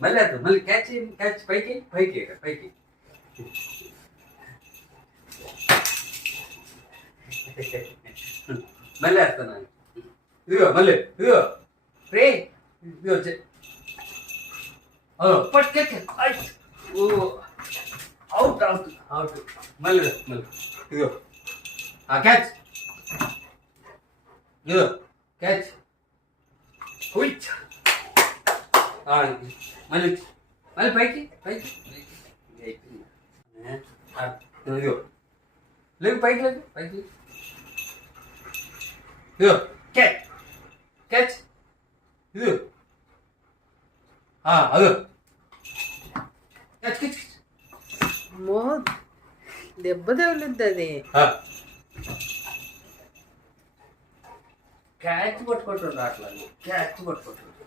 మళ్ళీ వేద్దాం మళ్ళీ క్యాచ్ క్యాచ్ పైకి పైకి పైకి మళ్ళీ వేస్తాను ఇదిగో మళ్ళీ ఇదిగో రే ఇదిగో వచ్చే పట్ క్యాచ్ ఓ అవుట్ అవుట్ అవుట్ మళ్ళీ మళ్ళీ ఇదిగో క్యాచ్ ఇదిగో క్యాచ్ ఉయిచ్ మళ్ళీ మళ్ళీ పైకి పైకి ఇదిగో లేదు పైకి లేదు పైకి ఇదిగో క్యాచ్ క్యాచ్ ఇదిగో అదో క్యాచ్ క్యాచ్ అమ్మో దెబ్బ తగులుద్ది అది క్యాచ్ పట్టుకుంటుండ్రు అట్లా క్యాచ్ పట్టుకుంటుండ్రు